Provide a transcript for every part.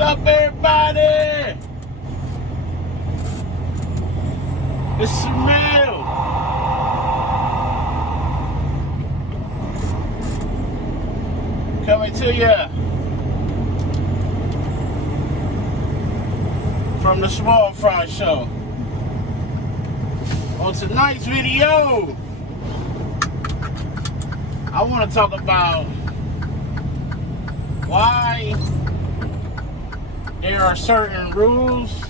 up, everybody? It's Shamil. Coming to you from the Small Fry Show. On tonight's video, I want to talk about why there are certain rules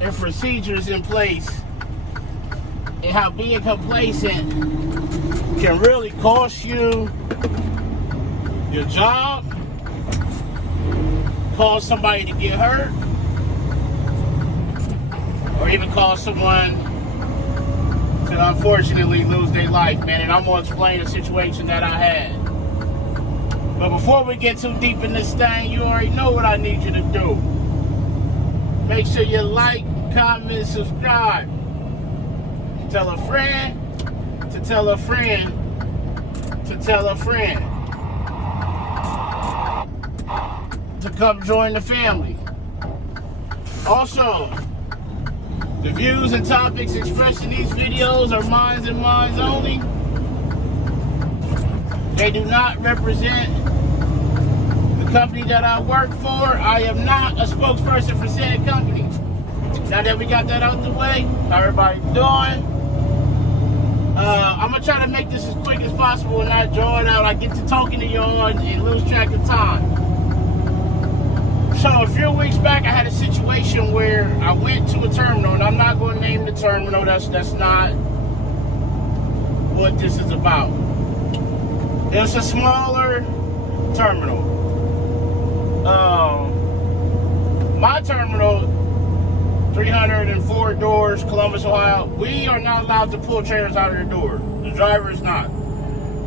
and procedures in place and how being complacent can really cost you your job, cause somebody to get hurt, or even cause someone to unfortunately lose their life, man. And I'm going to explain a situation that I had. But before we get too deep in this thing, you already know what I need you to do. Make sure you like, comment, subscribe. Tell a friend to tell a friend to tell a friend to come join the family. Also, the views and topics expressed in these videos are mine and mine only. They do not represent the company that I work for. I am not a spokesperson for said company. Now that we got that out the way, how everybody doing? I'm going to try to make this as quick as possible and not draw it out. I get to talking to y'all and lose track of time. So a few weeks back, I had a situation where I went to a terminal, and I'm not going to name the terminal. That's not what this is about. It's a smaller terminal. My terminal, 304 doors, Columbus, Ohio. We are not allowed to pull trailers out of the door. The driver is not.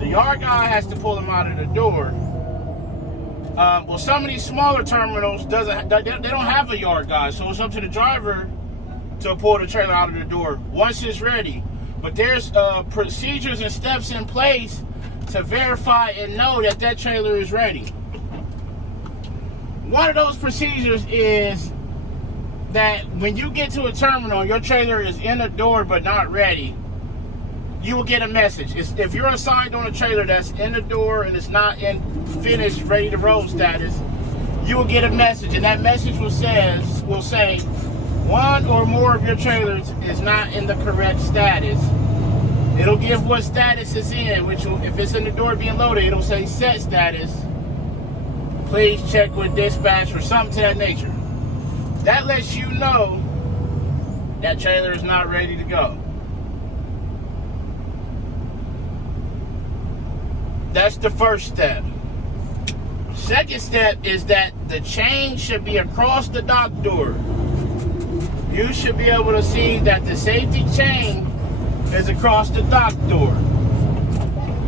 The yard guy has to pull them out of the door. Well, some of these smaller terminals they don't have a yard guy, so it's up to the driver to pull the trailer out of the door once it's ready. But there's procedures and steps in place to verify and know that that trailer is ready. One of those procedures is that when you get to a terminal, your trailer is in the door but not ready, you will get a message. If you're assigned on a trailer that's in the door and it's not in finished, ready to roll status, you will get a message, and that message will say one or more of your trailers is not in the correct status. It'll give what status it's in, which will, if it's in the door being loaded, it'll say set status. Please check with dispatch or something to that nature. That lets you know that trailer is not ready to go. That's the first step. Second step is that the chain should be across the dock door. You should be able to see that the safety chain is across the dock door.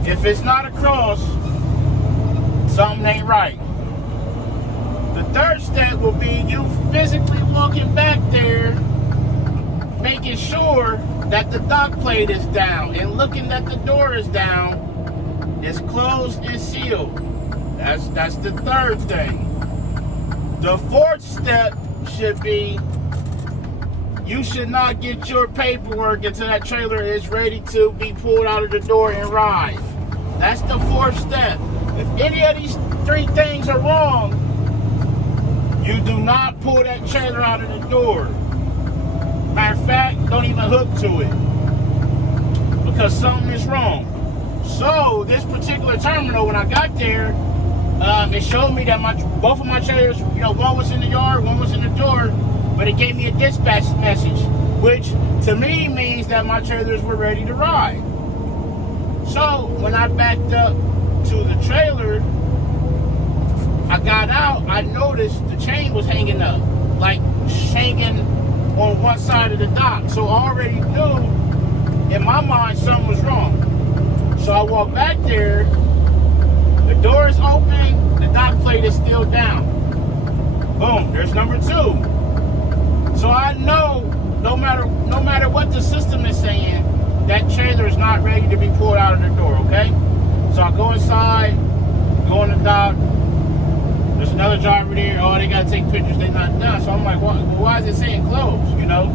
If it's not across, something ain't right. The third step will be you physically walking back there, making sure that the dock plate is down and looking that the door is down, it's closed and sealed. That's the third thing. The fourth step should be you should not get your paperwork until that trailer is ready to be pulled out of the door and ride. That's the fourth step. If any of these three things are wrong, you do not pull that trailer out of the door. Matter of fact, don't even hook to it because something is wrong. So this particular terminal, when I got there, it showed me that both of my trailers, one was in the yard, one was in the door, but it gave me a dispatch message, which to me means that my trailers were ready to ride. So when I backed up to the trailer, I got out, I noticed the chain was hanging up, like hanging on one side of the dock. So I already knew in my mind something was wrong. So I walked back there, the door is open, the dock plate is still down. Boom, there's number two. So I know no matter what the system is saying, that trailer is not ready to be pulled out of the door, okay? So I go inside, go on the dock, there's another driver there. Oh, they gotta take pictures. They're not done. So I'm like, why is it saying closed? You know,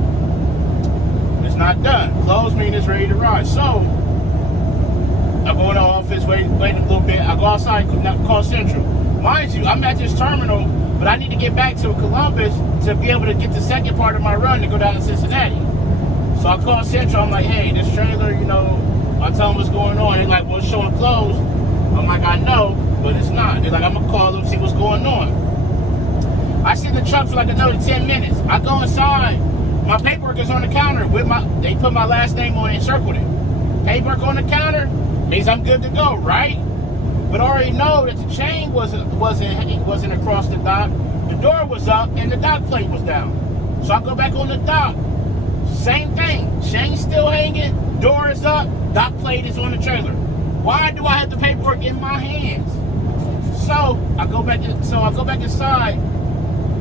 it's not done. Closed means it's ready to ride. So I go in the office, wait a little bit. I go outside, call Central. Mind you, I'm at this terminal, but I need to get back to Columbus to be able to get the second part of my run to go down to Cincinnati. So I call Central. I'm like, hey, this trailer, you know, I tell them what's going on. They're like, well, it's showing closed. I'm like, I know, but it's not. They're like, I'm going to call them, see what's going on. I sit in the truck for like another 10 minutes. I go inside. My paperwork is on the counter. They put my last name on it and circled it. Paperwork on the counter means I'm good to go, right? But I already know that the chain wasn't across the dock. The door was up and the dock plate was down. So I go back on the dock. Same thing. Chain's still hanging. Door is up. Dock plate is on the trailer. Why do I have the paperwork in my hands? So I go back inside.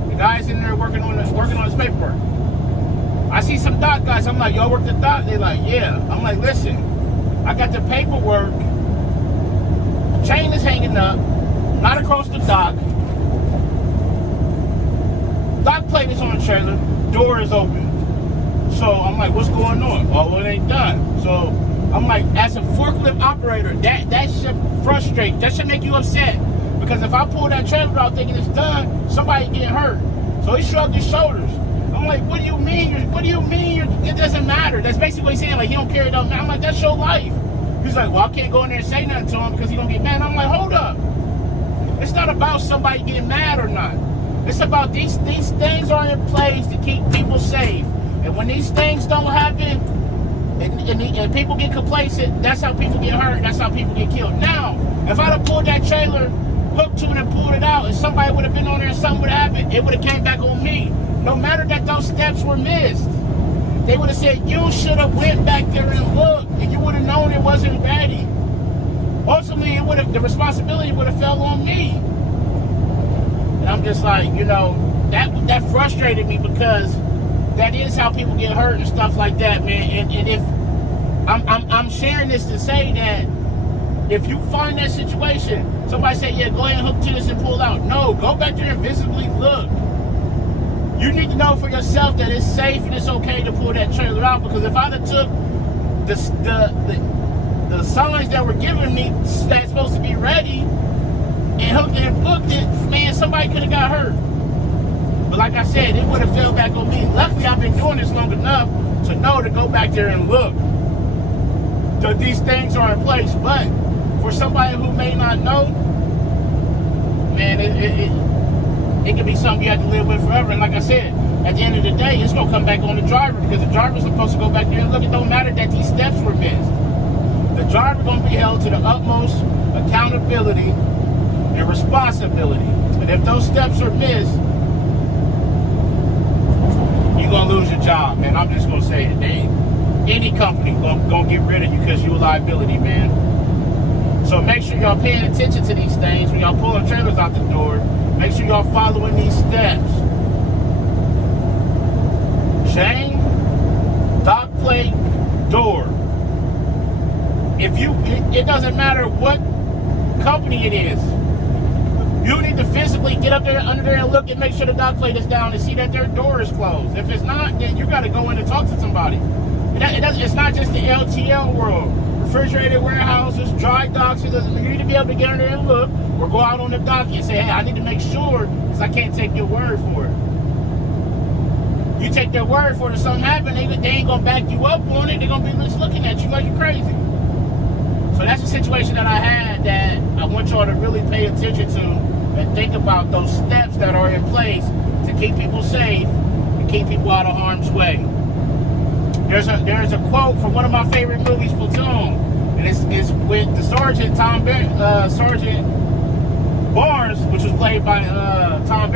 The guy's in there working on his paperwork. I see some dock guys. I'm like, y'all work the dock? They're like, yeah. I'm like, listen, I got the paperwork. Chain is hanging up, not across the dock. Dock plate is on the trailer. Door is open. So I'm like, what's going on? Oh, well, it ain't done. So I'm like, as a forklift operator, that should frustrate. That should make you upset. Because if I pull that trailer out thinking it's done, somebody getting hurt. So he shrugged his shoulders. I'm like, what do you mean? What do you mean? It doesn't matter. That's basically what he's saying. Like, he don't care. It don't matter. I'm like, that's your life. He's like, well, I can't go in there and say nothing to him because he don't get mad. I'm like, hold up. It's not about somebody getting mad or not. It's about these things are in place to keep people safe. And when these things don't happen, and people get complacent, that's how people get hurt. That's how people get killed. Now, if I'd have pulled that trailer, hooked to it and pulled it out, and somebody would have been on there and something would have happened, it would have came back on me. No matter that those steps were missed. They would have said, you should have went back there and looked, and you would have known it wasn't ready. Ultimately, the responsibility would have fell on me. And I'm just like, you know, that frustrated me because that is how people get hurt and stuff like that, man. And if I'm sharing this to say that if you find that situation, somebody say, yeah, go ahead and hook to this and pull out. No, go back there and visibly look. You need to know for yourself that it's safe and it's okay to pull that trailer out, because if I'd have took the signs that were giving me that's supposed to be ready and hooked it and booked it, man, somebody could have got hurt. But like I said, it would have fell back on me. Luckily, I've been doing this long enough to know to go back there and look. So these things are in place. But for somebody who may not know, man, it could be something you have to live with forever. And like I said, at the end of the day, it's going to come back on the driver, because the driver's supposed to go back there and look. It don't matter that these steps were missed. The driver's going to be held to the utmost accountability and responsibility. And if those steps are missed, you're going to lose your job, man. I'm just going to say it. Any company going to get rid of you because you're a liability, man. So make sure y'all paying attention to these things when y'all pulling trailers out the door. Make sure y'all following these steps. Chain, dock plate, door. It doesn't matter what company it is. You need to physically get up there, under there, and look and make sure the dock plate is down and see that their door is closed. If it's not, then you got to go in and talk to somebody. It's not just the LTL world. Refrigerated warehouses, dry docks. You need to be able to get in there and look, or go out on the dock and say, hey, I need to make sure, because I can't take your word for it. You take their word for it, if something happened, they ain't going to back you up on it. They're going to be just looking at you like you're crazy. So that's a situation that I had that I want y'all to really pay attention to and think about those steps that are in place to keep people safe and keep people out of harm's way. There's a quote from one of my favorite movies, Platoon, and it's with the Sergeant Sergeant Barnes, which was played by Tom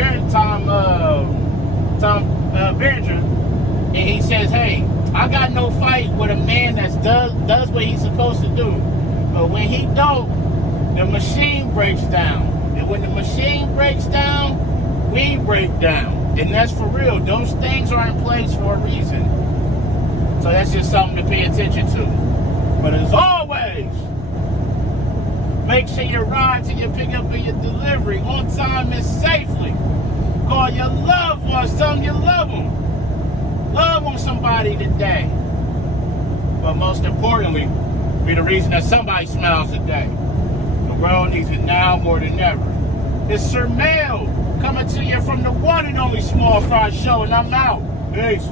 Berenger, and he says, "Hey, I got no fight with a man that does what he's supposed to do, but when he don't, the machine breaks down, and when the machine breaks down, we break down, and that's for real. Those things are in place for a reason." So that's just something to pay attention to. But as always, Make sure you ride till you pick up your delivery on time and safely. Call your loved ones, tell them you love them. Love on somebody today. But most importantly, be the reason that somebody smiles today. The world needs it now more than ever. It's Sir Mail coming to you from the one and only Small Fry Show, and I'm out. Peace.